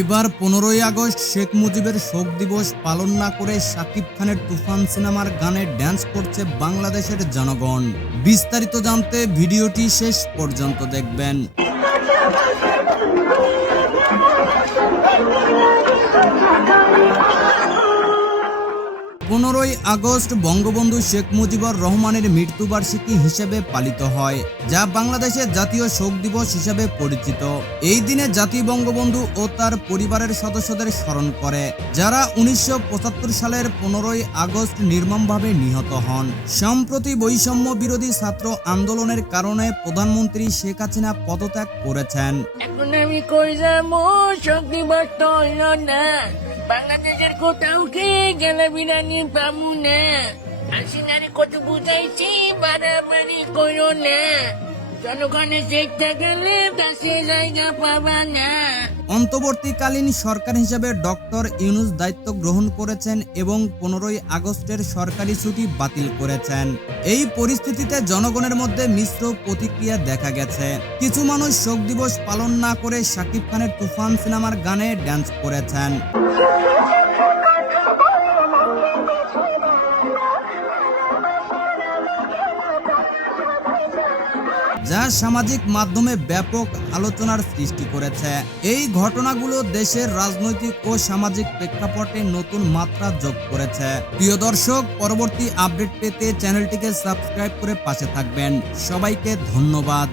এবার পনেরোই আগস্ট শেখ মুজিবের শোক দিবস পালন না করে শাকিব খানের তুফান সিনেমার গানে ড্যান্স করছে বাংলাদেশের জনগণ। বিস্তারিত জানতে ভিডিওটি শেষ পর্যন্ত দেখবেন। পনেরোই আগস্ট বঙ্গবন্ধু শেখ মুজিবুর রহমানের মৃত্যুবার্ষিকী হিসেবে পালিত হয়, যা বাংলাদেশের জাতীয় শোক দিবস হিসেবে পরিচিত। এই দিনে জাতীয় বঙ্গবন্ধু ও তার পরিবারের সদস্যদের স্মরণ করে, যারা উনিশশো পঁচাত্তর সালের পনেরোই আগস্ট নির্মমভাবে নিহত হন। সম্প্রতি বৈষম্য বিরোধী ছাত্র আন্দোলনের কারণে প্রধানমন্ত্রী শেখ হাসিনা পদত্যাগ করেছেন। এখন আমি কই শক্তি বাংলাদেশের কোথাও কে গেলে বিরানি পাবো না। আসিনারে কত বুঝাইছি বাড়াবাড়ি করো না। জনগণের দেখতে গেলে কাছে জায়গা পাবা না। অন্তর্বর্তীকালীন সরকার হিসেবে ডক্টর ইউনুস দায়িত্ব গ্রহণ করেছেন এবং পনেরোই আগস্টের সরকারি ছুটি বাতিল করেছেন। এই পরিস্থিতিতে জনগণের মধ্যে মিশ্র প্রতিক্রিয়া দেখা গেছে। কিছু মানুষ শোক দিবস পালন না করে শাকিব খানের তুফান সিনেমার গানে ড্যান্স করেছেন। যা সামাজিক মাধ্যমে ব্যাপক আলোচনার সৃষ্টি করেছে। এই ঘটনাগুলো দেশের রাজনৈতিক ও সামাজিক প্রেক্ষাপটে নতুন মাত্রা যোগ করেছে। প্রিয় দর্শক, পরবর্তী আপডেট পেতে চ্যানেলটিকে সাবস্ক্রাইব করে পাশে থাকবেন। সবাইকে ধন্যবাদ।